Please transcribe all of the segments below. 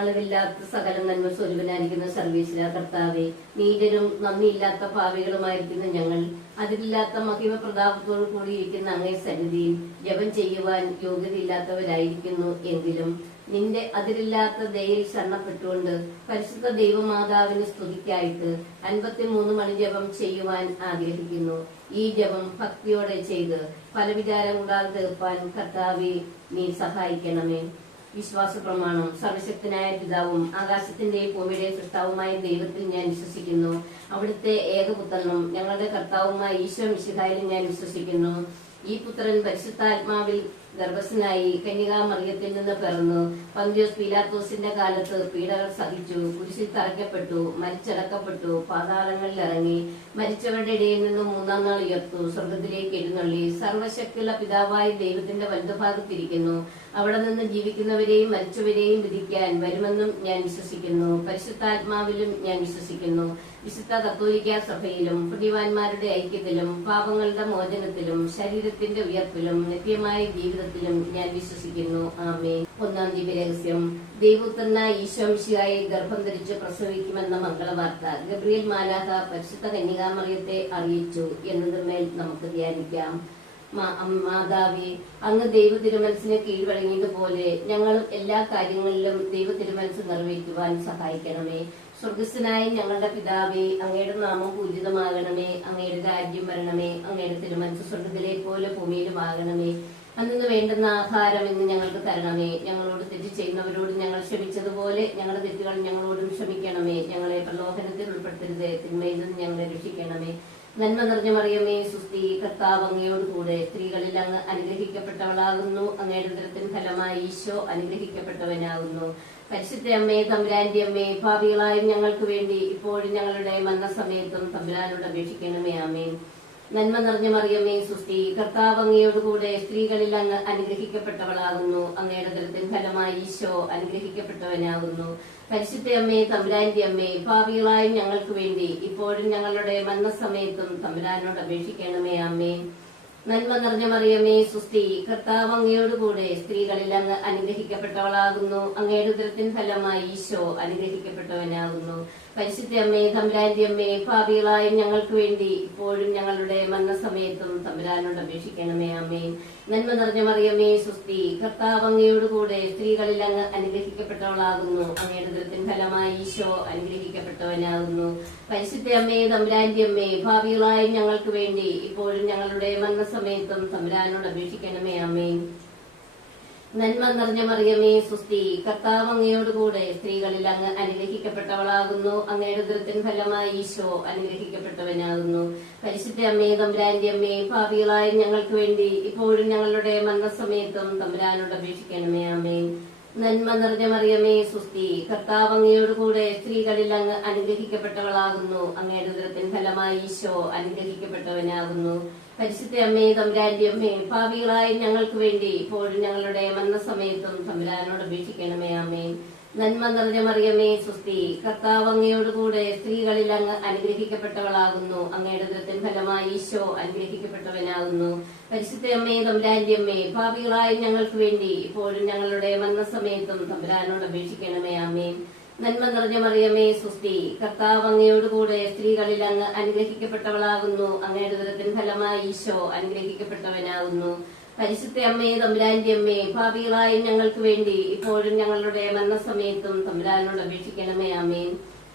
അളവില്ലാത്ത സകല നന്മ സ്വരൂപനായിരിക്കുന്ന സർവീസില കർത്താവെ, നീരരും നന്ദിയില്ലാത്ത പാവികളുമായിരിക്കുന്ന ഞങ്ങൾ അതിരില്ലാത്ത മഹിമ പ്രതാപത്തോടു കൂടിയിരിക്കുന്ന അങ്ങേ സന്നിധിയിൽ ജപം ചെയ്യുവാൻ യോഗ്യതയില്ലാത്തവരായിരിക്കുന്നു. എങ്കിലും നിന്റെ അതിരില്ലാത്ത ദയയിൽ ശരണപ്പെട്ടുകൊണ്ട് പരിശുദ്ധ ദൈവമാതാവിന് സ്തുതിക്കായിട്ട് 53 മണി ജപം ചെയ്യുവാൻ ആഗ്രഹിക്കുന്നു. ഈ ജപം ഭക്തിയോടെ ചെയ്ത് പല വിചാരം കൂടാതെ തീർപ്പാൻ കർത്താവെ നീ സഹായിക്കണമേ. വിശ്വാസ പ്രമാണം. സർവശക്തനായ പിതാവും ആകാശത്തിന്റെയും ഭൂമിയുടെയും സൃഷ്ടാവുമായ ദൈവത്തിൽ ഞാൻ വിശ്വസിക്കുന്നു. അവിടുത്തെ ഏകപുത്രനും ഞങ്ങളുടെ കർത്താവുമായ ഈശോ മിശിഹായിലും ഞാൻ വിശ്വസിക്കുന്നു. ഈ പുത്രൻ പരിശുദ്ധാത്മാവിൽ ഗർഭസ്ഥനായി കന്യകാമറിയത്തിൽ നിന്ന് പിറന്നു പന്തിയോസ് പീലാത്തോസിന്റെ കാലത്ത് പീഡകൾ സഹിച്ചു, കുരിശിൽ തറയ്ക്കപ്പെട്ടു, മരിച്ചടക്കപ്പെട്ടു, പാതാളങ്ങളിൽ ഇറങ്ങി, മരിച്ചവരുടെ ഇടയിൽ നിന്ന് 3-ാം നാൾ ഉയർത്തു, സ്വർഗത്തിലേക്ക് എഴുന്നള്ളി, സർവശക്തിയുള്ള പിതാവായ ദൈവത്തിന്റെ വലതുഭാഗത്തിരിക്കുന്നു. അവിടെ നിന്ന് ജീവിക്കുന്നവരെയും മരിച്ചവരെയും വിധിക്കാൻ വരുമെന്നും ഞാൻ വിശ്വസിക്കുന്നു. പരിശുദ്ധാത്മാവിലും ഞാൻ വിശ്വസിക്കുന്നു. വിശുദ്ധ കത്തോലിക്ക സഭയിലും പുണ്യവാന്മാരുടെ ഐക്യത്തിലും പാപങ്ങളുടെ മോചനത്തിലും ശരീരത്തിന്റെ ഉയർപ്പിലും നിത്യമായ ജീവിതത്തിലും ഞാൻ വിശ്വസിക്കുന്നു. ആമേൻ. 1-ാം ദിവ്യരഹസ്യം. ദൈവപുത്രനായ ഈശോ മിശിഹായെ ഗർഭം ധരിച്ച് പ്രസവിക്കുമെന്ന മംഗളവാർത്ത ഗബ്രിയേൽ മാലാഖ പരിശുദ്ധ കന്യകാമറിയത്തെ അറിയിച്ചു എന്നതിന്മേൽ നമുക്ക് ധ്യാനിക്കാം. മാതാവേ, അങ്ങ് ദൈവ തിരുമനസ്സിന് കീഴ്വഴങ്ങിയതുപോലെ ഞങ്ങളും എല്ലാ കാര്യങ്ങളിലും ദൈവ തിരുമനസ് നിറവേറ്റുവാൻ സഹായിക്കണമേ. സ്വർഗസ്ഥനായ ഞങ്ങളുടെ പിതാവേ, അങ്ങയുടെ നാമം പൂജിതമാകണമേ. അങ്ങയുടെ രാജ്യം വരണമേ. അങ്ങയുടെ തിരുമനസ് സ്വർഗത്തിലെ പോലെ ഭൂമിയിലും ആകണമേ. അന്നു വേണ്ടുന്ന ആഹാരം ഇന്ന് ഞങ്ങൾക്ക് തരണമേ. ഞങ്ങളോട് തെറ്റ് ചെയ്യുന്നവരോട് ഞങ്ങൾ ക്ഷമിച്ചതുപോലെ ഞങ്ങളുടെ തെറ്റുകൾ ഞങ്ങളോടും ക്ഷമിക്കണമേ. ഞങ്ങളെ പ്രലോഭനത്തിൽ ഉൾപ്പെടുത്തരുത്, തിന്മയിൽ നിന്ന് ഞങ്ങളെ രക്ഷിക്കണമേ. നന്മ നിറഞ്ഞ മറിയമേ, സുസ്തി, കർത്താവ് അങ്ങയോട് കൂടെ സ്ത്രീകളിൽ അങ്ങ് അനുഗ്രഹിക്കപ്പെട്ടവളാകുന്നു. അങ്ങയുടെ ഉദരത്തിൻ ഫലമായി ഈശോ അനുഗ്രഹിക്കപ്പെട്ടവനാകുന്നു. പരിശുദ്ധ അമ്മേ, തമ്പുരാന്റെ അമ്മേ, പാപികളായ ഞങ്ങൾക്ക് വേണ്ടി ഇപ്പോഴും ഞങ്ങളുടെ മരണസമയത്തും തമ്പുരാനോട് അപേക്ഷിക്കണമേ. ആമേൻ. നന്മ നിറഞ്ഞ മറിയമേ, സുസ്തി, കർത്താവ് അങ്ങയോട് കൂടെ സ്ത്രീകളിൽ അങ്ങ് അനുഗ്രഹിക്കപ്പെട്ടവളാകുന്നു. അങ്ങയുടെ ഉദരത്തിൻ ഫലമായി ഈശോ അനുഗ്രഹിക്കപ്പെട്ടവനാകുന്നു. പരിശുദ്ധ അമ്മേ, തമ്പുരാന്റെ അമ്മേ, പാപികളായ ഞങ്ങൾക്ക് വേണ്ടി ഇപ്പോഴും ഞങ്ങളുടെ മരണസമയത്തും തമ്പുരാനോട് അപേക്ഷിക്കണമേ. ആമേൻ. നന്മ നിറഞ്ഞ മറിയമേ, സുസ്തി, കർത്താവ് അങ്ങയോട് കൂടെ സ്ത്രീകളിൽ അങ്ങ് അനുഗ്രഹിക്കപ്പെട്ടവളാകുന്നു. അങ്ങയുടെ ഉദരത്തിൻ ഫലമായി ഈശോ അനുഗ്രഹിക്കപ്പെട്ടവനാകുന്നു. പരിശുദ്ധ അമ്മേ, തമ്പുരാന്റെ അമ്മേ, പാപികളായ ഞങ്ങൾക്ക് വേണ്ടി ഇപ്പോഴും ഞങ്ങളുടെ മരണസമയത്തും തമ്പുരാനോട് അപേക്ഷിക്കണമേ. ആമേൻ. നന്മ നിറഞ്ഞ മറിയമേ, സുസ്തി, കർത്താവ് അങ്ങയോട് കൂടെ സ്ത്രീകളിൽ അങ്ങ് അനുഗ്രഹിക്കപ്പെട്ടവളാകുന്നു. അങ്ങയുടെ ഉദരത്തിൻ ഫലമായി ഈശോ അനുഗ്രഹിക്കപ്പെട്ടവനാകുന്നു. പരിശുദ്ധ അമ്മേ, തമ്പുരാന്റെ അമ്മേ, പാപികളായ ഞങ്ങൾക്ക് വേണ്ടി ഇപ്പോഴും ഞങ്ങളുടെ മരണസമയത്തും തമ്പുരാനോട് അപേക്ഷിക്കണമേ. ആമേൻ. നന്മ നിറഞ്ഞ മറിയമേ, സുസ്തി, കർത്താവ് അങ്ങയോട് കൂടെ സ്ത്രീകളിൽ അങ്ങ് അനുഗ്രഹിക്കപ്പെട്ടവളാകുന്നു. അങ്ങയുടെ ഉദരത്തിൻ ഫലമായി ഈശോ അനുഗ്രഹിക്കപ്പെട്ടവനാകുന്നു. പരിശുദ്ധ അമ്മേ, തമ്പുരാന്റെ അമ്മേ, പാപികളായ ഞങ്ങൾക്ക് വേണ്ടി ഇപ്പോഴും ഞങ്ങളുടെ മരണസമയത്തും തമ്പുരാനോട് അപേക്ഷിക്കണമേ. ആമേൻ. നന്മ നിറഞ്ഞ മറിയമേ, സുസ്തി, കർത്താവ് അങ്ങയോട് കൂടെ സ്ത്രീകളിൽ അങ്ങ് അനുഗ്രഹിക്കപ്പെട്ടവളാകുന്നു. അങ്ങയുടെ ഉദരത്തിൻ ഫലമായി ഈശോ അനുഗ്രഹിക്കപ്പെട്ടവനാകുന്നു. പരിശുദ്ധ അമ്മേ, തമ്പുരാന്റെ അമ്മേ, പാപികളായ ഞങ്ങൾക്ക് വേണ്ടി ഇപ്പോഴും ഞങ്ങളുടെ മരണസമയത്തും തമ്പുരാനോട് അപേക്ഷിക്കണമേ. ആമേൻ. നന്മ നിറഞ്ഞ മറിയമേ, സുസ്തി, കർത്താവ് അങ്ങയോട് കൂടെ സ്ത്രീകളിൽ അങ്ങ് അനുഗ്രഹിക്കപ്പെട്ടവളാകുന്നു. അങ്ങയുടെ ഉദരത്തിൻ ഫലമായി ഈശോ അനുഗ്രഹിക്കപ്പെട്ടവനാകുന്നു. പരിശുദ്ധ അമ്മേ, തമ്പുരാന്റെ അമ്മേ, പാപികളായ ഞങ്ങൾക്ക് വേണ്ടി ഇപ്പോഴും ഞങ്ങളുടെ മരണസമയത്തും തമ്പുരാനോട് അപേക്ഷിക്കണമേ. ആമേൻ. നന്മ നിറഞ്ഞ മറിയമേ, സുസ്തി, കർത്താവ് അങ്ങയോട് കൂടെ സ്ത്രീകളിൽ അങ്ങ് അനുഗ്രഹിക്കപ്പെട്ടവളാകുന്നു. അങ്ങയുടെ ഉദരത്തിൻ ഫലമായി ഈശോ അനുഗ്രഹിക്കപ്പെട്ടവനാകുന്നു. പരിശുദ്ധ അമ്മേ, തമ്പുരാന്റെ അമ്മേ, പാപികളായ ഞങ്ങൾക്ക് വേണ്ടി ഇപ്പോഴും ഞങ്ങളുടെ മരണസമയത്തും തമ്പുരാനോട് അപേക്ഷിക്കണമേ. ആമേൻ.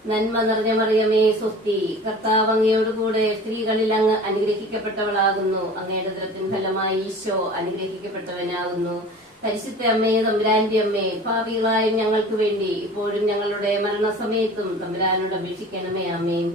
നന്മ നിറഞ്ഞ മറിയമേ, സുസ്തി, കർത്താവ് അങ്ങയോട് കൂടെ സ്ത്രീകളിൽ അങ്ങ് അനുഗ്രഹിക്കപ്പെട്ടവളാകുന്നു. അങ്ങയുടെ ഉദരത്തിൻ ഫലമായി ഈശോ അനുഗ്രഹിക്കപ്പെട്ടവനാകുന്നു. പരിശുദ്ധ അമ്മേ, തമ്പുരാന്റെ അമ്മേ, പാപികളായ ഞങ്ങൾക്ക് വേണ്ടി ഇപ്പോഴും ഞങ്ങളുടെ മരണസമയത്തും തമ്പുരാനോട് അപേക്ഷിക്കണമേ. ആമേൻ.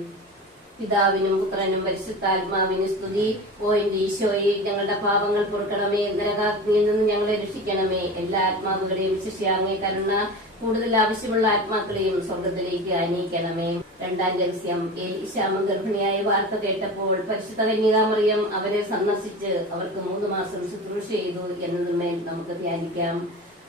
പിതാവിനും പുത്രനും പരിശുദ്ധാത്മാവിനും സ്തുതി. ഓ എന്റെ ഈശോയെ, ഞങ്ങളുടെ പാപങ്ങൾ പൊറുക്കണമേ. നരകാഗ്നിയിൽ നിന്ന് ഞങ്ങളെ രക്ഷിക്കണമേ. എല്ലാ ആത്മാവുകളെയും ശിഷ്യ അങ്ങേ കരുണ കൂടുതൽ ആവശ്യമുള്ള ആത്മാക്കളെയും സ്വർഗത്തിലേക്ക് ആനയിക്കണമേ. 2-ാം രഹസ്യം. എലീശാമ ഗർഭിണിയായ വാർത്ത കേട്ടപ്പോൾ പരിശുദ്ധ കന്യകാമറിയം അവരെ സന്ദർശിച്ച് അവർക്ക് 3 മാസം ശുശ്രൂഷ ചെയ്തു എന്നതിന്മേൽ നമുക്ക് ധ്യാനിക്കാം.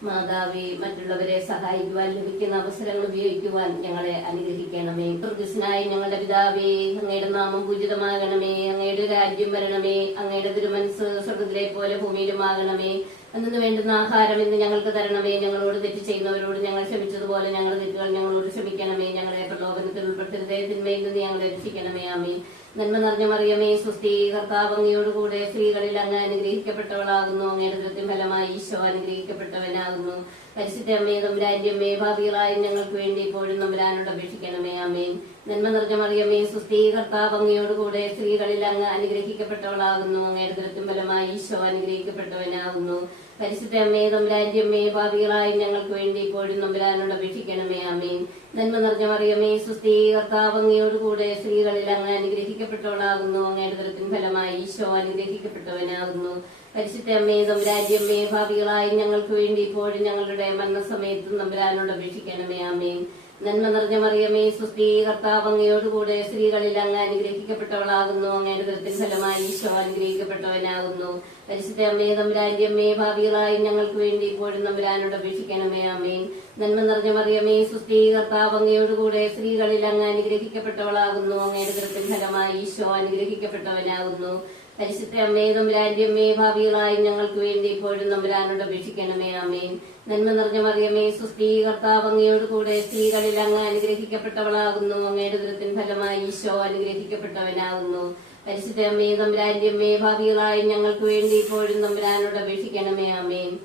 മാതാവേ, മറ്റുള്ളവരെ സഹായിക്കുവാൻ ലഭിക്കുന്ന അവസരങ്ങൾ ഉപയോഗിക്കുവാൻ ഞങ്ങളെ അനുഗ്രഹിക്കണമേ. സ്വർഗ്ഗസ്ഥനായ ഞങ്ങളുടെ പിതാവേ, അങ്ങയുടെ നാമം പൂജിതമാകണമേ. അങ്ങയുടെ രാജ്യം വരണമേ. അങ്ങയുടെ തിരുമനസ്സ് സ്വർഗ്ഗത്തിലെ പോലെ ഭൂമിയിലുമാകണമേ. അന്നു വേണ്ടുന്ന ആഹാരം ഇന്ന് ഞങ്ങൾക്ക് തരണമേ. ഞങ്ങളോട് തെറ്റ് ചെയ്യുന്നവരോട് ഞങ്ങൾ ക്ഷമിച്ചതുപോലെ ഞങ്ങളുടെ തെറ്റുകൾ ഞങ്ങളോട് ക്ഷമിക്കണമേ. ഞങ്ങളെ പ്രലോഭനത്തിൽ ഉൾപ്പെടുത്തരുതേ, തിന്മയിൽ നിന്ന് ഞങ്ങളെ രക്ഷിക്കണമേ. ആമേൻ. നന്മ നിറഞ്ഞ മറിയമേ, സ്വസ്തി, കർത്താവ് അങ്ങയോടുകൂടെ സ്ത്രീകളിൽ അങ്ങ് അനുഗ്രഹിക്കപ്പെട്ടവളാകുന്നു. അങ്ങയുടെ ഉദരത്തിൻ ഫലമായി ഈശോ അനുഗ്രഹിക്കപ്പെട്ടവനാകുന്നു. പരിശുദ്ധ അമ്മേ, തമ്പുരാന്റെ അമ്മേ, ഭാവികളായ ഞങ്ങൾക്ക് വേണ്ടി ഇപ്പോഴും തമ്പുരാനോട് അപേക്ഷിക്കണമേ. ആമേൻ. നന്മ നിറഞ്ഞ മറിയമേ, സ്വസ്തി, കർത്താവ് അങ്ങയോടുകൂടെ സ്ത്രീകളിൽ അങ്ങ് അനുഗ്രഹിക്കപ്പെട്ടവളാകുന്നു. അങ്ങയുടെ ഉദരത്തിൻ ഫലമായി ഈശോ അനുഗ്രഹിക്കപ്പെട്ടവനാകുന്നു. പരിശുദ്ധ അമ്മേ, തമ്പുരാന്റെ അമ്മേ, ഭാവികളായ ഞങ്ങൾക്ക് വേണ്ടി ഇപ്പോഴും തമ്പുരാനോട് അപേക്ഷിക്കണമേ. ആമേൻ. നന്മ നിറഞ്ഞ മറിയമേ, സ്വസ്തി, കർത്താവ് അങ്ങയോടുകൂടെ സ്ത്രീകളിൽ അങ്ങ് അനുഗ്രഹിക്കപ്പെട്ടവളാകുന്നു. അങ്ങയുടെ ഉദരത്തിൻ ഫലമായി ഈശോ അനുഗ്രഹിക്കപ്പെട്ടവനാകുന്നു. പരിശുദ്ധ അമ്മേ, തമ്പുരാന്റെ അമ്മേ, ഭാവികളായി ഞങ്ങൾക്ക് വേണ്ടി ഇപ്പോഴും ഞങ്ങളുടെ മരണസമയത്തും തമ്പുരാനോട് അപേക്ഷിക്കണമേ. ആമേൻ. നന്മ നിറഞ്ഞ മറിയമേ, സ്വസ്തി, കർത്താവ് അങ്ങയോടുകൂടെ സ്ത്രീകളിൽ അങ്ങ് അനുഗ്രഹിക്കപ്പെട്ടവളാകുന്നു. അങ്ങയുടെ ഉദരത്തിൻ ഫലമായി ഈശോ അനുഗ്രഹിക്കപ്പെട്ടവനാകുന്നു. പരിശുദ്ധ അമ്മേ, തമ്പുരാന്റെ അമ്മേ, ഭാവികളായി ഞങ്ങൾക്ക് വേണ്ടി ഇപ്പോഴും തമ്പുരാനോട് അപേക്ഷിക്കണമേ. ആമേൻ. നന്മ നിറഞ്ഞ മറിയമേ, സ്വസ്തി, കർത്താവ് അങ്ങയോടുകൂടെ സ്ത്രീകളിൽ അങ്ങ് അനുഗ്രഹിക്കപ്പെട്ടവളാകുന്നു. അങ്ങയുടെ ഉദരത്തിൻ ഫലമായി ഈശോ അനുഗ്രഹിക്കപ്പെട്ടവനാകുന്നു. പരിശുദ്ധ അമ്മേ, തമ്പുരാന്റെ അമ്മേ, ഭാവികളായി ഞങ്ങൾക്ക് വേണ്ടി ഇപ്പോഴും തമ്പുരാനോട് അപേക്ഷിക്കണമേ. ആമേൻ. നന്മ നിറഞ്ഞ മറിയമേ, സ്വസ്തി, കർത്താവ് അങ്ങയോടുകൂടെ സ്ത്രീകളിൽ അങ്ങ് അനുഗ്രഹിക്കപ്പെട്ടവളാകുന്നു. അങ്ങയുടെ ഉദരത്തിൻ ഫലമായി ഈശോ അനുഗ്രഹിക്കപ്പെട്ടവനാകുന്നു. പരിശുദ്ധ അമ്മേ, തമ്പുരാന്റെ അമ്മേ, ഭാവികളായി ഞങ്ങൾക്ക് വേണ്ടി ഇപ്പോഴും തമ്പുരാനോട് അപേക്ഷിക്കണമേ. ആമേൻ.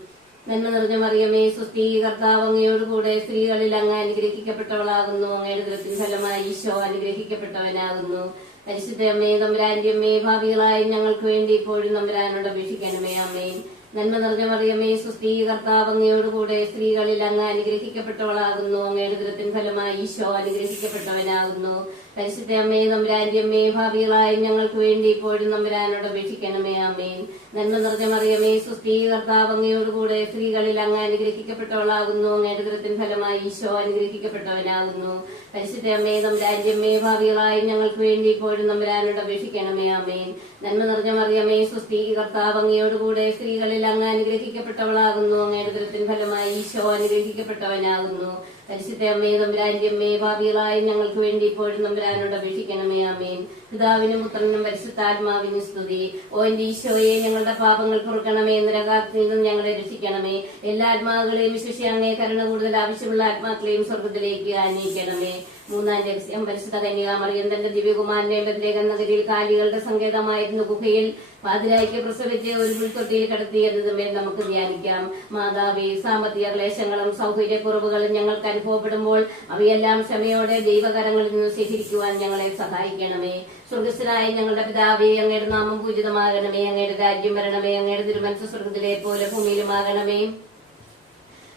നന്മ നിറഞ്ഞ മറിയമേ, സ്വസ്തി, കർത്താവ് അങ്ങയോടുകൂടെ സ്ത്രീകളിൽ അങ്ങ് അനുഗ്രഹിക്കപ്പെട്ടവളാകുന്നു. അങ്ങയുടെ ഉദരത്തിൻ ഫലമായി ഈശോ അനുഗ്രഹിക്കപ്പെട്ടവനാകുന്നു. പരിശുദ്ധ അമ്മേ, തമ്പുരാന്റെ അമ്മേ, ഭാവികളായി ഞങ്ങൾക്ക് വേണ്ടി ഇപ്പോഴും തമ്പുരാനോട് അപേക്ഷിക്കണമേ. ആമേൻ. നന്മ നിറഞ്ഞ മറിയമേ, സ്വസ്തി, കർത്താവ് അങ്ങയോടുകൂടെ സ്ത്രീകളിൽ അങ്ങ് അനുഗ്രഹിക്കപ്പെട്ടവളാകുന്നു. അങ്ങയുടെ ഉദരത്തിൻ ഫലമായി ഈശോ അനുഗ്രഹിക്കപ്പെട്ടവനാകുന്നു. പരിശുദ്ധ അമ്മേ, തമ്പുരാന്റെ അമ്മേ, ഭാവികളായി ഞങ്ങൾക്ക് വേണ്ടി ഇപ്പോഴും തമ്പുരാനോട് അപേക്ഷിക്കണമേ. ആമേൻ. നന്മ നിറഞ്ഞ മറിയമേ, സ്വസ്തി, കർത്താവ് അങ്ങയോടുകൂടെ സ്ത്രീകളിൽ അങ്ങ് അനുഗ്രഹിക്കപ്പെട്ടവളാകുന്നു. അങ്ങയുടെ ഉദരത്തിൻ ഫലമായി ഈശോ അനുഗ്രഹിക്കപ്പെട്ടവനാകുന്നു. പരിശുദ്ധ അമ്മേ, തമ്പുരാന്റെ അമ്മേ, ഭാവികളായി ഞങ്ങൾക്ക് വേണ്ടി ഇപ്പോഴും തമ്പുരാനോട് അപേക്ഷിക്കണമേ. ആമേൻ. നന്മ നിറഞ്ഞ മറിയമേ, സ്വസ്തി, കർത്താവ് അങ്ങയോടുകൂടെ സ്ത്രീകളിൽ അങ്ങ് അനുഗ്രഹിക്കപ്പെട്ടവളാകുന്നു. അങ്ങയുടെ ഉദരത്തിൻ ഫലമായി ഈശോ അനുഗ്രഹിക്കപ്പെട്ടവനാകുന്നു. പരിശുദ്ധ അമ്മേ, തമ്പുരാന്റെ അമ്മേ, ഭാവികളായി ഞങ്ങൾക്ക് വേണ്ടി ഇപ്പോഴും തമ്പുരാനോട് അപേക്ഷിക്കണമേ. ആമേൻ. പിതാവിനും പുത്രനും പരിശുദ്ധാത്മാവിനും സ്തുതി. ഓ എന്റെ ഈശോയെ, ഞങ്ങളുടെ പാപങ്ങൾ പൊറുക്കണമേ. നരകാഗ്നിയിൽ നിന്നും ഞങ്ങളെ രക്ഷിക്കണമേ. എല്ലാ ആത്മാക്കളെയും വിശ്വസിച്ച് അങ്ങേ കരുണ കൂടുതൽ ആവശ്യമുള്ള ആത്മാക്കളെയും സ്വർഗത്തിലേക്ക് ആനയിക്കണമേ. മൂന്നാം രഹസ്യം, പരിശുദ്ധ കന്യകാമറിയം തന്റെ ദിവ്യകുമാരനെ ബത്ലേഹം നഗരിയിൽ കാലികളുടെ സങ്കേതമായിരുന്നു ഗുഹയിൽ പാതിരായ്ക്ക് പ്രസവിച്ച് ഒരു പുൽത്തൊട്ടിയിൽ കിടത്തി എന്നതുമേൽ നമുക്ക് ധ്യാനിക്കാം. മാതാവേ, സാമ്പത്തിക ക്ലേശങ്ങളും സൗകര്യക്കുറവുകളും ഞങ്ങൾക്ക് അനുഭവപ്പെടുമ്പോൾ അവയെല്ലാം ക്ഷമയോടെ ദൈവകരങ്ങളിൽ നിന്ന് സ്വീകരിക്കുവാൻ ഞങ്ങളെ സഹായിക്കണമേ. സ്വർഗസ്ഥനായ ഞങ്ങളുടെ പിതാവേ, അങ്ങയുടെ നാമം പൂജിതമാകണമേ. അങ്ങയുടെ രാജ്യം വരണമേ. അങ്ങയുടെ തിരുമനസ്സ് സ്വർഗത്തിലെ പോലെ ഭൂമിയിലുമാകണമേ.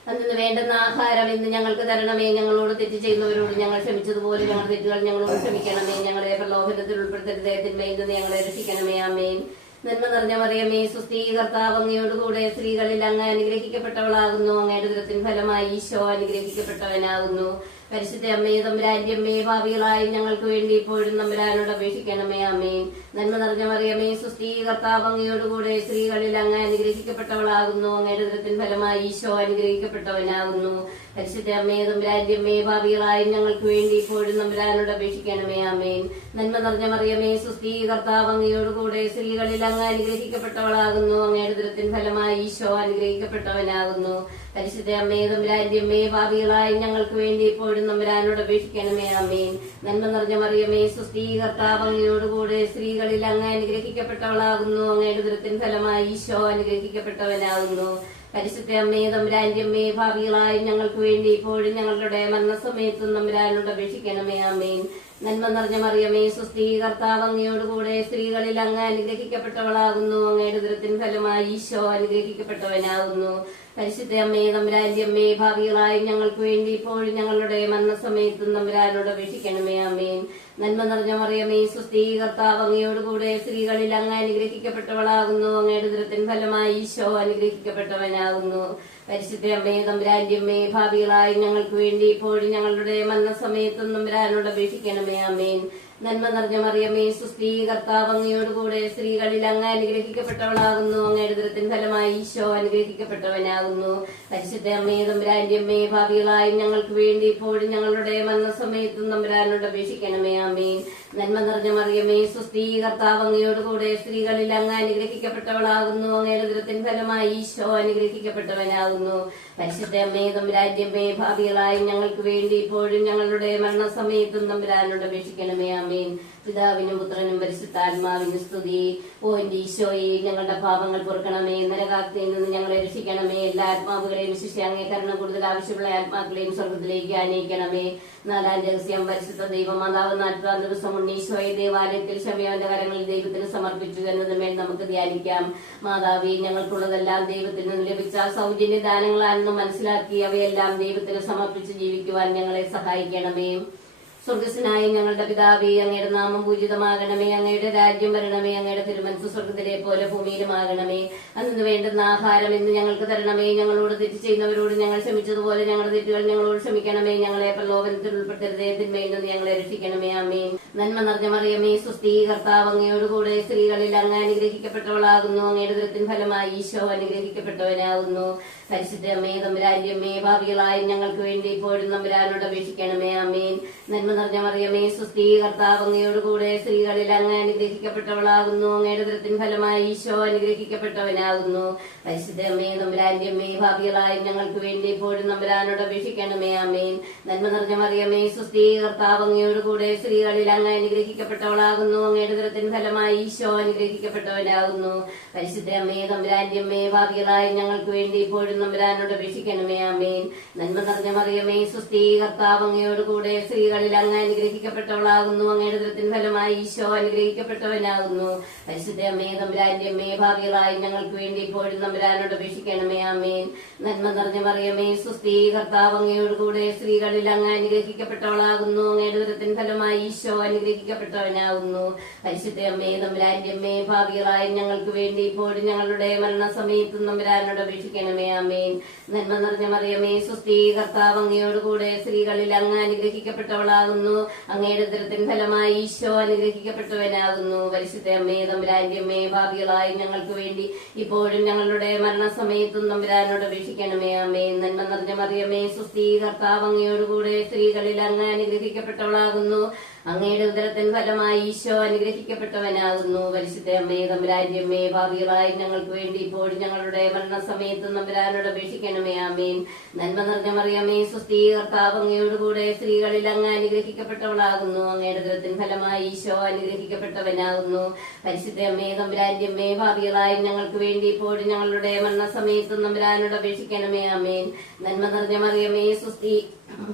അന്ന് വേണ്ടുന്ന ആഹാരം ഇന്ന് ഞങ്ങൾക്ക് തരണമേ. ഞങ്ങളോട് തെറ്റ് ചെയ്യുന്നവരോട് ഞങ്ങൾ ക്ഷമിച്ചതുപോലെ ഞങ്ങളുടെ തെറ്റുകൾ ഞങ്ങളോട് ക്ഷമിക്കണമേ. ഞങ്ങളെ പ്രലോഭനത്തിൽ ഉൾപ്പെടുത്തരുതേ, തിന്മയിൽ നിന്ന് ഞങ്ങളെ രക്ഷിക്കണമേ. ആമേൻ. നന്മ നിറഞ്ഞ മറിയമേ, സ്വസ്തി, കർത്താവ് അങ്ങയോടുകൂടെ സ്ത്രീകളിൽ അങ്ങ് അനുഗ്രഹിക്കപ്പെട്ടവളാകുന്നു. അങ്ങയുടെ ഉദരത്തിൻ ഫലമായി ഈശോ അനുഗ്രഹിക്കപ്പെട്ടവനാകുന്നു. പരിശുദ്ധ അമ്മേ, തമ്പുരാന്റെ അമ്മേ, ഭാവികളായി ഞങ്ങൾക്ക് വേണ്ടി ഇപ്പോഴും തമ്പുരാനോട് അപേക്ഷിക്കണമേ. ആമേൻ. നന്മ നിറഞ്ഞ മറിയമേ, സ്വസ്തി, കർത്താവ് അങ്ങയോടുകൂടെ സ്ത്രീകളിൽ അങ്ങ് അനുഗ്രഹിക്കപ്പെട്ടവളാകുന്നു. അങ്ങയുടെ ഉദരത്തിൻ ഫലമായി ഈശോ അനുഗ്രഹിക്കപ്പെട്ടവനാകുന്നു. പരിശുദ്ധ അമ്മേ, തമ്പുരാന്റെ അമ്മേ, ഭാവികളായി ഞങ്ങൾക്ക് വേണ്ടി ഇപ്പോഴും തമ്പുരാനോട് അപേക്ഷിക്കണമേ. ആമേൻ. നന്മ നിറഞ്ഞ മറിയമേ, സ്വസ്തി, കർത്താവ് അങ്ങയോടുകൂടെ സ്ത്രീകളിൽ അങ്ങ് അനുഗ്രഹിക്കപ്പെട്ടവളാകുന്നു. അങ്ങയുടെ ഉദരത്തിൻ ഫലമായി ഈശോ അനുഗ്രഹിക്കപ്പെട്ടവനാകുന്നു. പരിശുദ്ധ അമ്മേ, തമ്പുരാന്റെ അമ്മേ, ഭാവികളായി ഞങ്ങൾക്ക് വേണ്ടി ഇപ്പോഴും തമ്പുരാനോട് അപേക്ഷിക്കണമേ. ആമേൻ. നന്മ നിറഞ്ഞ മറിയമേ, സ്വസ്തി, കർത്താവ് അങ്ങയോടുകൂടെ സ്ത്രീകളിൽ അങ്ങ് അനുഗ്രഹിക്കപ്പെട്ടവളാകുന്നു. അങ്ങയുടെ ഉദരത്തിൻ ഫലമായി ഈശോ അനുഗ്രഹിക്കപ്പെട്ടവനാകുന്നു. പരിശുദ്ധ അമ്മേ, തമ്പുരാന്റെ അമ്മേ, ഭാവികളായി ഞങ്ങൾക്ക് വേണ്ടി ഇപ്പോഴും ഞങ്ങളുടെ മരണസമയത്തും തമ്പുരാനോട് അപേക്ഷിക്കണമേ. ആമേൻ. നന്മ നിറഞ്ഞ മറിയമേ, സ്വസ്തി, കർത്താവ് അങ്ങയോടുകൂടെ സ്ത്രീകളിൽ അങ്ങ് അനുഗ്രഹിക്കപ്പെട്ടവളാകുന്നു. അങ്ങയുടെ ഉദരത്തിൻ ഫലമായി ഈശോ അനുഗ്രഹിക്കപ്പെട്ടവനാകുന്നു. പരിശുദ്ധ അമ്മേ, തമ്പുരാന്റെ അമ്മേ, ഭാവികളായി ഞങ്ങൾക്ക് വേണ്ടി ഇപ്പോഴും ഞങ്ങളുടെ മരണസമയത്തും തമ്പുരാനോട് അപേക്ഷിക്കണമേ. ആമേൻ. നന്മ നിറഞ്ഞ മറിയമേ, സ്വസ്തി, കർത്താവ് അങ്ങയോടുകൂടെ സ്ത്രീകളിൽ അങ്ങ് അനുഗ്രഹിക്കപ്പെട്ടവളാകുന്നു. അങ്ങയുടെ ഉദരത്തിൻ ഫലമായി ഈശോ അനുഗ്രഹിക്കപ്പെട്ടവനാകുന്നു. പരിശുദ്ധ അമ്മേ, തമ്പുരാന്റെ അമ്മേ, ഭാവികളായി ഞങ്ങൾക്ക് വേണ്ടി ഇപ്പോഴും ഞങ്ങളുടെ മരണസമയത്തും തമ്പുരാനോട് അപേക്ഷിക്കണമേ. ആമേൻ. നന്മ നിറഞ്ഞ മറിയമേ സുസ്ഥീ, കർത്താവ് അങ്ങയോടുകൂടെ സ്ത്രീകളിൽ അങ്ങ് അനുഗ്രഹിക്കപ്പെട്ടവളാകുന്നു. അങ്ങയുടെ ഉദരത്തിൻ ഫലമായി ഈശോ അനുഗ്രഹിക്കപ്പെട്ടവനാകുന്നു. പരിശുദ്ധ അമ്മേ തമ്പുരാന്റെ അമ്മേ, ഭാവികളായി ഞങ്ങൾക്ക് വേണ്ടി ഇപ്പോഴും ഞങ്ങളുടെ മരണസമയത്തും തമ്പുരാനോട് അപേക്ഷിക്കണമേ. ആമേൻ. നന്മ നിറഞ്ഞ മറിയമേ സുസ്ഥീ, കർത്താവ് അങ്ങയോടുകൂടെ സ്ത്രീകളിൽ അങ്ങ് അനുഗ്രഹിക്കപ്പെട്ടവളാകുന്നു. അങ്ങയുടെ ഉദരത്തിൻ ഫലമായി ഈശോ അനുഗ്രഹിക്കപ്പെട്ടവനാകുന്നു. പരിശുദ്ധ അമ്മേ തമ്പുരാന്റെ അമ്മേ, ഭാവികളായി ഞങ്ങൾക്ക് വേണ്ടി ഇപ്പോഴും ഞങ്ങളുടെ മരണസമയത്തും തമ്പുരാനോട് അപേക്ഷിക്കണമേ. ആമേൻ. പിതാവിനും പുത്രനും പരിശുദ്ധാത്മാവിനും സ്തുതി. ഓ എന്റെ ഈശോയെ, ഞങ്ങളുടെ പാപങ്ങൾ പൊറുക്കണമേ, നരകാഗ്നിയിൽ നിന്ന് ഞങ്ങളെ രക്ഷിക്കണമേ. എല്ലാ ആത്മാവുകളെയും വിശിഷ്യ അങ്ങേ കരുണ കൂടുതൽ ആവശ്യമുള്ള ആത്മാക്കളെയും സ്വർഗത്തിലേക്ക് ആനയിക്കണമേ. നാലാം രഹസ്യം, പരിശുദ്ധ ദൈവമാതാവ് 40-ാം ദിവസം ഉണ്ണീശോയെ ദേവാലയത്തിൽ ക്ഷമയോന്റെ കരങ്ങളിൽ ദൈവത്തിന് സമർപ്പിച്ചു എന്നതുമേൽ നമുക്ക് ധ്യാനിക്കാം. മാതാവേ, ഞങ്ങൾക്കുള്ളതെല്ലാം ദൈവത്തിൽ നിന്ന് ലഭിച്ച സൗജന്യ ദാനങ്ങളാണെന്ന് മനസ്സിലാക്കി അവയെല്ലാം ദൈവത്തിന് സമർപ്പിച്ച് ജീവിക്കുവാൻ ഞങ്ങളെ സഹായിക്കണമേ. സ്വർഗസ്വനായ ഞങ്ങളുടെ പിതാവേ, അങ്ങയുടെ നാമം പൂജിതമാകണമേ. അങ്ങയുടെ രാജ്യം വരണമേ. അങ്ങയുടെ തിരുമനസ്സ് സ്വർഗത്തിലെ പോലെ ഭൂമിയിലുമാകണമേ. അന്ന് വേണ്ടുന്ന ആഹാരം ഇന്ന് ഞങ്ങൾക്ക് തരണമേ. ഞങ്ങളോട് തെറ്റ് ചെയ്യുന്നവരോട് ഞങ്ങൾ ക്ഷമിച്ചതുപോലെ ഞങ്ങളുടെ തെറ്റുകൾ ഞങ്ങളോട് ക്ഷമിക്കണമേ. ഞങ്ങളെ പ്രലോഭനത്തിൽ ഉൾപ്പെടുത്തരുതേ, തിന്മയിൽ നിന്ന് ഞങ്ങളെ രക്ഷിക്കണമേ. ആമേൻ. നന്മ നിറഞ്ഞ മറിയമേ സുസ്ഥീ, കർത്താവ് അങ്ങയോടുകൂടെ സ്ത്രീകളിൽ അങ്ങ് അനുഗ്രഹിക്കപ്പെട്ടവളാകുന്നു. അങ്ങയുടെ ഉദരത്തിൻ ഫലമായി ഈശോ അനുഗ്രഹിക്കപ്പെട്ടവനാകുന്നു. പരിശുദ്ധ അമ്മേ തമ്പുരാന്റെ അമ്മേ, ഭാവികളായി ഞങ്ങൾക്ക് വേണ്ടി ഇപ്പോഴും തമ്പുരാനോട് അപേക്ഷിക്കണമേ. ആമേൻ. നന്മ നിറഞ്ഞ മറിയമേ സുസ്ഥീ, കർത്താവ് അങ്ങയോടുകൂടെ സ്ത്രീകളിൽ അങ്ങ് അനുഗ്രഹിക്കപ്പെട്ടവളാകുന്നു. അങ്ങയുടെ ഉദരത്തിൻ ഫലമായി ഈശോ അനുഗ്രഹിക്കപ്പെട്ടവനാകുന്നു. പരിശുദ്ധ അമ്മേ തമ്പുരാന്റെ അമ്മേ, ഭാവികളായി ഞങ്ങൾക്ക് വേണ്ടി ഇപ്പോഴും തമ്പുരാനോട് അപേക്ഷിക്കണമേ. ആമേൻ. നന്മ നിറഞ്ഞ മറിയമേ സുസ്ഥീ, കർത്താവ് അങ്ങയോടുകൂടെ സ്ത്രീകളിൽ അങ്ങ് അനുഗ്രഹിക്കപ്പെട്ടവളാകുന്നു. അങ്ങയുടെ ഉദരത്തിൻ ഫലമായി ഈശോ അനുഗ്രഹിക്കപ്പെട്ടവനാകുന്നു. പരിശുദ്ധ അമ്മേ തമ്പുരാന്റെ അമ്മേ, ഭാവികളായി ഞങ്ങൾക്ക് വേണ്ടി ഇപ്പോഴും തമ്പുരാനോട് അപേക്ഷിക്കണമേ. ആമേൻ. നന്മ നിറഞ്ഞ മറിയമേ സുസ്ഥീ, കർത്താവ് അങ്ങയോടുകൂടെ സ്ത്രീകളിൽ അങ്ങ് അനുഗ്രഹിക്കപ്പെട്ടവളാകുന്നു. അങ്ങയുടെ ഉദരത്തിൻ ഫലമായി ഈശോ അനുഗ്രഹിക്കപ്പെട്ടവനാകുന്നു. പരിശുദ്ധ അമ്മേ തമ്പുരാന്റെ അമ്മേ, ഭാവികളായി ഞങ്ങൾക്ക് വേണ്ടി ഇപ്പോഴും തമ്പുരാനോട് അപേക്ഷിക്കണമേ. ആമേൻ. നന്മ നിറഞ്ഞ മറിയമേ സുസ്ഥീ, കർത്താവ് അങ്ങയോടുകൂടെ സ്ത്രീകളിൽ അങ്ങ് അനുഗ്രഹിക്കപ്പെട്ടവളാകുന്നു. അങ്ങയുടെ ഉദരത്തിൻ ഫലമായി ഈശോ അനുഗ്രഹിക്കപ്പെട്ടവനാകുന്നു. പരിശുദ്ധ അമ്മേ തമ്പുരാന്റെ അമ്മേ, ഭാവികളായി ഞങ്ങൾക്ക് വേണ്ടി ഇപ്പോഴും ഞങ്ങളുടെ മരണസമയത്തും തമ്പുരാനോട് അപേക്ഷിക്കണമേ. ആമേൻ. നന്മ നിറഞ്ഞ മറിയമേ സുസ്ഥീ, കർത്താവ് അങ്ങയോടുകൂടെ സ്ത്രീകളിൽ അങ്ങ് അനുഗ്രഹിക്കപ്പെട്ടവളാകുന്നു. അങ്ങയുടെ ഉദരത്തിൻ ഫലമായി ഈശോ അനുഗ്രഹിക്കപ്പെട്ടവനാകുന്നു. പരിശുദ്ധ അമ്മേ തമ്പുരാന്റെ അമ്മേ, ഭാവികളായി ഞങ്ങൾക്ക് വേണ്ടി ഇപ്പോഴും ഞങ്ങളുടെ മരണസമയത്തും തമ്പുരാനോട് അപേക്ഷിക്കണമേ. ആമേൻ. നന്മ നിറഞ്ഞ മറിയമേ സുസ്ഥീ, കർത്താവ് അങ്ങയോടുകൂടെ സ്ത്രീകളിൽ അങ്ങ് അനുഗ്രഹിക്കപ്പെട്ടവളാകുന്നു. അങ്ങയുടെ ഉദരത്തിൻ ഫലമായി ഈശോ അനുഗ്രഹിക്കപ്പെട്ടവനാകുന്നു. പരിശുദ്ധ അമ്മേ തമ്പുരാന്റെ അമ്മേ, ഭാവികളായി ഞങ്ങൾക്ക് വേണ്ടി ഇപ്പോഴും ഞങ്ങളുടെ മരണസമയത്തും തമ്പുരാനോട് അപേക്ഷിക്കണമേ. ആമേൻ. നന്മ നിറഞ്ഞ മറിയമേ സുസ്ഥീ, കർത്താവ് അങ്ങയോടുകൂടെ സ്ത്രീകളിൽ അങ്ങ് അനുഗ്രഹിക്കപ്പെട്ടവളാകുന്നു. അങ്ങയുടെ ഉദരത്തിൻ ഫലമായി ഈശോ അനുഗ്രഹിക്കപ്പെട്ടവനാകുന്നു. പരിശുദ്ധ അമ്മേ തമ്പുരാന്റെ അമ്മേ, ഭാവികളായി ഞങ്ങൾക്ക് വേണ്ടി ഇപ്പോഴും ഞങ്ങളുടെ മരണസമയത്തും തമ്പുരാനോട് അപേക്ഷിക്കണമേ. ആമേൻ. നന്മ നിറഞ്ഞ മറിയമേ സുസ്ഥീ,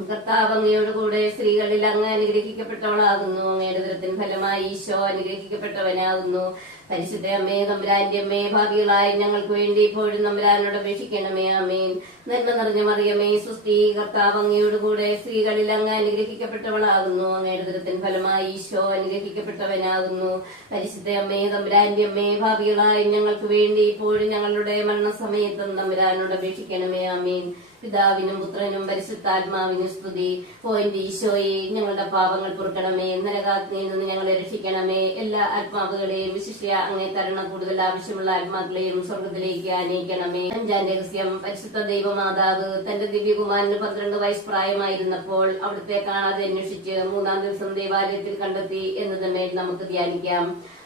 കർത്താവ് അങ്ങയോടുകൂടെ സ്ത്രീകളിൽ അങ്ങ് അനുഗ്രഹിക്കപ്പെട്ടവളാകുന്നു. അങ്ങയുടെ ഉദരത്തിൻ ഫലമായി ഈശോ അനുഗ്രഹിക്കപ്പെട്ടവനാകുന്നു. പരിശുദ്ധ അമ്മേ തമ്പുരാന്റെ അമ്മേ, ഭാവികളായി ഞങ്ങൾക്ക് വേണ്ടി ഇപ്പോഴും തമ്പുരാനോട് അപേക്ഷിക്കണമേ. ആമേൻ. നന്മ നിറഞ്ഞ മറിയമേ സുസ്ഥീ, കർത്താവ് അങ്ങയോടുകൂടെ സ്ത്രീകളിൽ അങ്ങ് അനുഗ്രഹിക്കപ്പെട്ടവളാകുന്നു. അങ്ങയുടെ ഉദരത്തിൻ ഫലമായി ഈശോ അനുഗ്രഹിക്കപ്പെട്ടവനാകുന്നു. പരിശുദ്ധ അമ്മേ തമ്പുരാന്റെ അമ്മേ, ഭാവികളായി ഞങ്ങൾക്ക് വേണ്ടി ഇപ്പോഴും ഞങ്ങളുടെ മരണസമയത്തും തമ്പുരാനോട് അപേക്ഷിക്കണമേ. ആമേൻ. പിതാവിനും പുത്രനും പരിശുദ്ധാത്മാവിനും സ്തുതി. ഓ എന്റെ ഈശോയെ, ഞങ്ങളുടെ പാപങ്ങൾ പൊറുക്കണമേ, നരകാഗ്നിയിൽ നിന്ന് ഞങ്ങളെ രക്ഷിക്കണമേ. എല്ലാ ആത്മാവുകളെയും വിശിഷ്യ അങ്ങേ കരുണ കൂടുതൽ ആവശ്യമുള്ള ആത്മാക്കളെയും സ്വർഗത്തിലേക്ക് ആനയിക്കണമേ. 5-ാം രഹസ്യം, പരിശുദ്ധ ദൈവമാതാവ് തന്റെ ദിവ്യകുമാരന് 12 വയസ്സ് പ്രായമായിരുന്നപ്പോൾ അവിടുത്തെ കാണാതെ അന്വേഷിച്ച് 3-ാം ദിവസം ദേവാലയത്തിൽ കണ്ടെത്തി എന്നതിന്മേൽ നമുക്ക് ധ്യാനിക്കാം.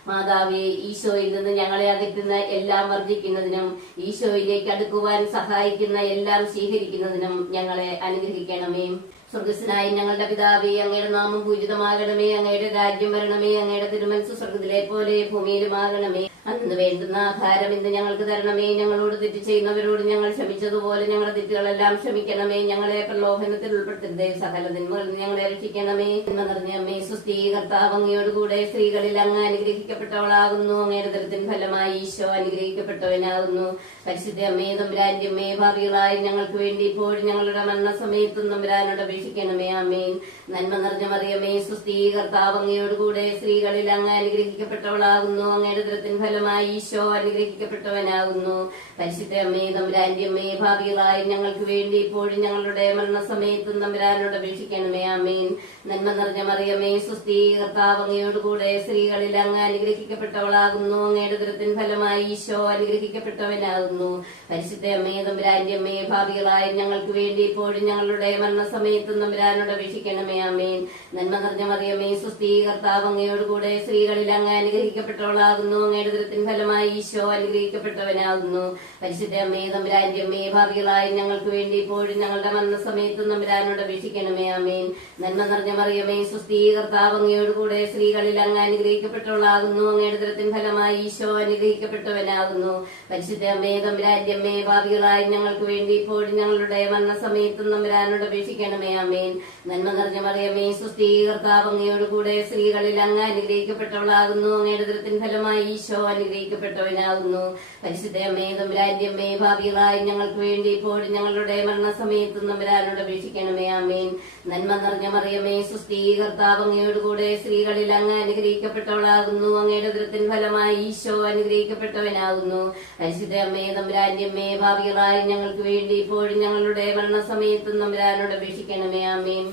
മാതാവേ, ഈശോയിൽ നിന്ന് ഞങ്ങളെ അകറ്റുന്ന എല്ലാം വർജിക്കുന്നതിനും ഈശോയിലേക്ക് അടുക്കുവാൻ സഹായിക്കുന്ന എല്ലാം സ്വീകരിക്കുന്നതിനും ഞങ്ങളെ അനുഗ്രഹിക്കണമേ. സ്വർഗസ്വനായ ഞങ്ങളുടെ പിതാവേ, അങ്ങയുടെ നാമം പൂജിതമാകണമേ. അങ്ങയുടെ രാജ്യം വരണമേ. അങ്ങയുടെ തിരുമനസ്സ് സ്വർഗത്തിലെ പോലെ ഭൂമിയിലുമാകണമേ. അന്ന് വേണ്ടുന്ന ആഹാരം ഇന്ന് ഞങ്ങൾക്ക് തരണമേ. ഞങ്ങളോട് തെറ്റ് ചെയ്യുന്നവരോട് ഞങ്ങൾ ക്ഷമിച്ചതുപോലെ ഞങ്ങളുടെ തെറ്റുകളെല്ലാം ക്ഷമിക്കണമേ. ഞങ്ങളെ പ്രലോഭനത്തിൽ ഉൾപ്പെടുത്തരുതേ, സകല തിന്മകളിൽ നിന്ന് ഞങ്ങളെ രക്ഷിക്കണമേ. തിന്മ നിറഞ്ഞ അമ്മേ സുസ്ഥീ, കർത്താവ് അങ്ങയോടുകൂടെ സ്ത്രീകളിൽ അങ്ങ് അനുഗ്രഹിക്കപ്പെട്ടവളാകുന്നു. അങ്ങയുടെ ഉദരത്തിൻ ഫലമായി ഈശോ അനുഗ്രഹിക്കപ്പെട്ടവനാകുന്നു. പരിശുദ്ധ അമ്മേ തമ്പുരാന്റെ അമ്മേ, ഭാവികളായി ഞങ്ങൾക്ക് വേണ്ടി ഇപ്പോഴും ഞങ്ങളുടെ മരണസമയത്തും തമ്പുരാനോട് അപേക്ഷിക്കണമേ. അപേക്ഷിക്കണമേ. ആമേൻ. നന്മ നിറഞ്ഞ മറിയമേ സുസ്ഥീ, കർത്താവ് അങ്ങയോടുകൂടെ സ്ത്രീകളിൽ അങ്ങ് അനുഗ്രഹിക്കപ്പെട്ടവളാകുന്നു. അങ്ങയുടെ ഉദരത്തിൻ ഫലമായി ഈശോ അനുഗ്രഹിക്കപ്പെട്ടവനാകുന്നു. പരിശുദ്ധ അമ്മേ തമ്പുരാന്റെ അമ്മേ, ഭാവികളായി ഞങ്ങൾക്ക് വേണ്ടി ഇപ്പോഴും ഞങ്ങളുടെ മരണസമയത്തും തമ്പുരാനോട് അപേക്ഷിക്കണമേ. ആമേൻ. നന്മ നിറഞ്ഞ മറിയമേ സുസ്ഥീ, കർത്താവ് അങ്ങയോടുകൂടെ സ്ത്രീകളിൽ അങ്ങ് അനുഗ്രഹിക്കപ്പെട്ടവളാകുന്നു. അങ്ങയുടെ ഉദരത്തിൻ ഫലമായി ഈശോ അനുഗ്രഹിക്കപ്പെട്ടവനാകുന്നു. പരിശുദ്ധ അമ്മേ തമ്പുരാന്റെ അമ്മേ, ഭാവികളായി ഞങ്ങൾക്ക് വേണ്ടി ഇപ്പോഴും ഞങ്ങളുടെ മരണസമയത്തും തമ്പുരാനോട് അപേക്ഷിക്കണമേ. ആമേൻ. നന്മ നിറഞ്ഞ മറിയമേ സുസ്ഥീ, കർത്താവ് അങ്ങയോടുകൂടെ സ്ത്രീകളിൽ അങ്ങ് അനുഗ്രഹിക്കപ്പെട്ടവളാകുന്നു. അങ്ങയുടെ ഉദരത്തിൻ ഫലമായി ഈശോ അനുഗ്രഹിക്കപ്പെട്ടവനാകുന്നു. പരിശുദ്ധ അമ്മേ തമ്പുരാന്റെ അമ്മേ, ഭാവികളായി ഞങ്ങൾക്ക് വേണ്ടി ഇപ്പോഴും ഞങ്ങളുടെ മരണസമയത്തും തമ്പുരാനോട് അപേക്ഷിക്കണമേ. ആമേൻ. നന്മ നിറഞ്ഞ മറിയമേ സുസ്ഥീ, കർത്താവ് അങ്ങയോടുകൂടെ സ്ത്രീകളിൽ അങ്ങ് അനുഗ്രഹിക്കപ്പെട്ടവളാകുന്നു. അങ്ങയുടെ ഉദരത്തിൻ ഫലമായി ഈശോ അനുഗ്രഹിക്കപ്പെട്ടവനാകുന്നു. പരിശുദ്ധ അമ്മേ തമ്പുരാന്റെ അമ്മേ, ഭാവികളായി ഞങ്ങൾക്ക് വേണ്ടി ഇപ്പോഴും ഞങ്ങളുടെ മരണസമയത്തും തമ്പുരാനോട് അപേക്ഷിക്കണമേ. ആമേൻ. നന്മ നിറഞ്ഞ മറിയമേ സുസ്ഥീ, കർത്താവ് അങ്ങയോടുകൂടെ സ്ത്രീകളിൽ അങ്ങ് അനുഗ്രഹിക്കപ്പെട്ടവളാകുന്നു. അങ്ങയുടെ ഉദരത്തിൻ ഫലമായി ഈശോ അനുഗ്രഹിക്കപ്പെട്ടവനാകുന്നു. പരിശുദ്ധ അമ്മേ തമ്പുരാന്റെ അമ്മേ, ഭാവികളായി ഞങ്ങൾക്ക് വേണ്ടി ഇപ്പോഴും ഞങ്ങളുടെ മരണസമയത്തും തമ്പുരാനോട് അപേക്ഷിക്കണമേ. ആമേൻ. നന്മ നിറഞ്ഞ മറിയമേ സുസ്ഥീ, കർത്താവ് അങ്ങയോടുകൂടെ സ്ത്രീകളിൽ അങ്ങ് അനുഗ്രഹിക്കപ്പെട്ടവളാകുന്നു. അങ്ങയുടെ ഉദരത്തിൻ ഫലമായി ഈശോ അനുഗ്രഹിക്കപ്പെട്ടവനാകുന്നു. പരിശുദ്ധ അമ്മേ തമ്പുരാന്റെ അമ്മേ, ഭാവികളായി ഞങ്ങൾക്ക് വേണ്ടി ഇപ്പോഴും ഞങ്ങളുടെ മരണസമയത്തും തമ്പുരാനോട് അപേക്ഷിക്കണമേ. ആമേൻ.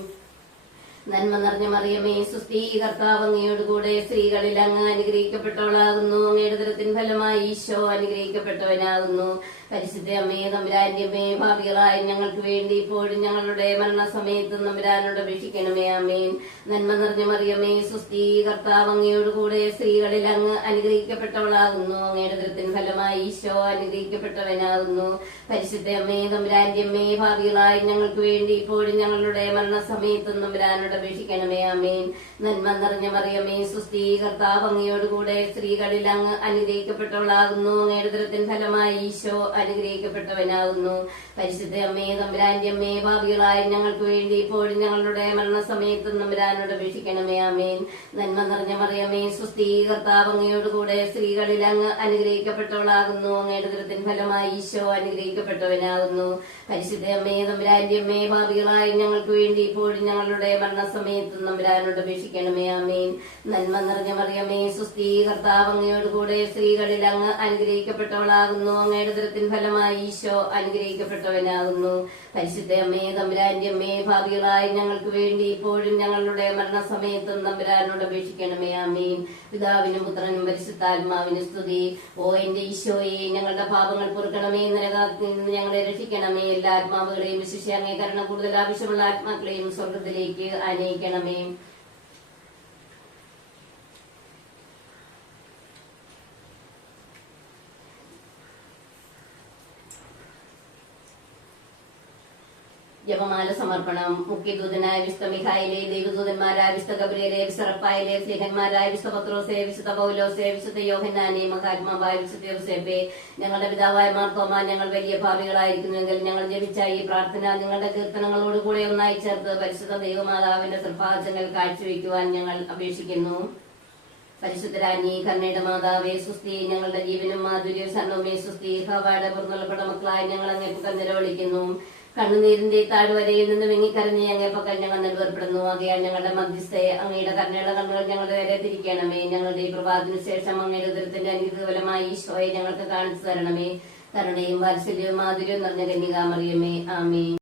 നന്മ നിറഞ്ഞ മറിയമേ സുസ്ഥീ, കർത്താവ് അങ്ങയോടുകൂടെ സ്ത്രീകളിൽ അങ്ങ് അനുഗ്രഹിക്കപ്പെട്ടവളാകുന്നു. അങ്ങയുടെ ഉദരത്തിൻ ഫലമായി ഈശോ അനുഗ്രഹിക്കപ്പെട്ടവനാകുന്നു. പരിശുദ്ധ അമ്മേ തമ്പുരാന്റെ അമ്മേ, ഭാവികളായി ഞങ്ങൾക്ക് വേണ്ടി ഇപ്പോഴും ഞങ്ങളുടെ മരണസമയത്തും തമ്പുരാനോട് അപേക്ഷിക്കണമേ. ആമേൻ. നന്മ നിറഞ്ഞ മറിയമേ സുസ്ഥീ, കർത്താവ് അങ്ങയോടുകൂടെ സ്ത്രീകളിൽ അങ്ങ് അനുഗ്രഹിക്കപ്പെട്ടവളാകുന്നു. അങ്ങയുടെ ഉദരത്തിൻ ഫലമായി ഈശോ അനുഗ്രഹിക്കപ്പെട്ടവനാകുന്നു. പരിശുദ്ധ അമ്മേ തമ്പുരാന്റെ അമ്മേ, ഭാവികളായി ഞങ്ങൾക്ക് വേണ്ടി ഇപ്പോഴും ഞങ്ങളുടെ മരണസമയത്തും തമ്പുരാനോട് അപേക്ഷിക്കണമേ. ആമേൻ. നന്മ നിറഞ്ഞ മറിയമേ സുസ്ഥീ, കർത്താവ് അങ്ങയോടുകൂടെ സ്ത്രീകളിൽ അങ്ങ് അനുഗ്രഹിക്കപ്പെട്ടവളാകുന്നു. അങ്ങയുടെ ഉദരത്തിൻ ഫലമായി ഈശോ അനുഗ്രഹിക്കപ്പെട്ടവനാകുന്നു. പരിശുദ്ധ അമ്മേ തമ്പുരാന്റെ അമ്മേ, ഭാവികളായി ഞങ്ങൾക്ക് വേണ്ടി ഇപ്പോഴും ഞങ്ങളുടെ മരണസമയത്തും തമ്പുരാനോട് അപേക്ഷിക്കണമേ. ആമേൻ. നന്മ നിറഞ്ഞ മറിയമേ സുസ്ഥീ, കർത്താവ് അങ്ങയോടുകൂടെ സ്ത്രീകളിൽ അങ്ങ് അനുഗ്രഹിക്കപ്പെട്ടവളാകുന്നു. അങ്ങയുടെ ഉദരത്തിൻ ഫലമായി ഈശോ അനുഗ്രഹിക്കപ്പെട്ടവനാകുന്നു. പരിശുദ്ധ അമ്മേ തമ്പുരാന്റെ അമ്മേ, ഭാവികളായി ഞങ്ങൾക്ക് വേണ്ടി ഇപ്പോഴും ഞങ്ങളുടെ മരണസമയത്തും തമ്പുരാനോട് അപേക്ഷിക്കണമേ. ആമേൻ. നന്മ നിറഞ്ഞ മറിയമേ സുസ്ഥീ, കർത്താവ് അങ്ങയോടുകൂടെ സ്ത്രീകളിൽ അങ്ങ് അനുഗ്രഹിക്കപ്പെട്ടവളാകുന്നു. അങ്ങയുടെ ഉദരത്തിൻ ഫലമായി ഈശോ അനുഗ്രഹിക്കപ്പെട്ടവനാകുന്നു. പരിശുദ്ധ അമ്മേ തമ്പുരാന്റെ അമ്മേ, ഭാവികളായി ഞങ്ങൾക്ക് വേണ്ടി ഇപ്പോഴും ഞങ്ങളുടെ മരണസമയത്തും തമ്പുരാനോട് അപേക്ഷിക്കണമേ. ആമേൻ. പിതാവിനും പുത്രനും പരിശുദ്ധാത്മാവിനും സ്തുതി. ഓ എന്റെ ഈശോയെ, ഞങ്ങളുടെ പാപങ്ങൾ പൊറുക്കണമേ, നരകത്തിൽ നിന്ന് ഞങ്ങളെ രക്ഷിക്കണമേ. എല്ലാ ആത്മാവുകളെയും വിശിഷ്യ അങ്ങേ കരുണ കൂടുതൽ ആവശ്യമുള്ള ആത്മാക്കളെയും സ്വർഗത്തിലേക്ക് ആനയിക്കണമേ. ജപമാല സമർപ്പണം. മുഖ്യദൂതനായ വിശുദ്ധ മിഖായിലെ, ദൈവദൂതന്മാരായ വിശുദ്ധ ഗബ്രിയേലേ, വിശുദ്ധ റഫായേലേ, സ്ലീഹന്മാരായ വിശുദ്ധ പത്രോസേ, വിശുദ്ധ പൗലോസേ, വിശുദ്ധ യോഹന്നാനേ, മഹാത്മാവായ വിശുദ്ധ യോസേപ്പേ, ഞങ്ങളുടെ പിതാവായ മാർത്തോമാ, ഞങ്ങൾ വലിയ പാപികളായിരിക്കുന്നുവെങ്കിൽ ഞങ്ങൾ ജപിച്ച ഈ പ്രാർത്ഥന നിങ്ങളുടെ കീർത്തനങ്ങളോടുകൂടെ ഒന്നായി ചേർത്ത് പരിശുദ്ധ ദൈവമാതാവിന്റെ തൃപ്പാദങ്ങൾ കാഴ്ചവെക്കുവാൻ ഞങ്ങൾ അപേക്ഷിക്കുന്നു. പരിശുദ്ധരാജ്ഞി, കരുണയുടെ മാതാവേ സുസ്തി, ഞങ്ങളുടെ ജീവനും മാധുര്യവും ശരണവുമേ സുസ്തി. ഹവായുടെ പുറത്തുള്ളപ്പെട്ട മക്കളായി ഞങ്ങൾ അങ്ങേ പക്കൽ നിലവിളിക്കുന്നു. കണ്ണുനീരിന്റെ താഴ്വരയിൽ നിന്ന് വിങ്ങിക്കരഞ്ഞ് ഞങ്ങൾ പക്കൽ ഞങ്ങൾ നെൽവേർപ്പെടുന്നു. ആകയാൽ ഞങ്ങളുടെ മധ്യസ്ഥയെ അങ്ങയുടെ കരുണയുടെ കണ്ണുകൾ ഞങ്ങളുടെ നേരെ തിരിക്കണമേ. ഞങ്ങളുടെ ഈ പ്രഭാതത്തിനു ശേഷം അങ്ങയുടെ ഉദരത്തിന്റെ അനുഗ്രഹഫലമായി ഈശോയെ ഞങ്ങൾക്ക് കാണിച്ചു തരണമേ. കരുണയും വാത്സല്യവും മാധുര്യവും നിറഞ്ഞ കന്യകാമറിയമേ. ആമേൻ.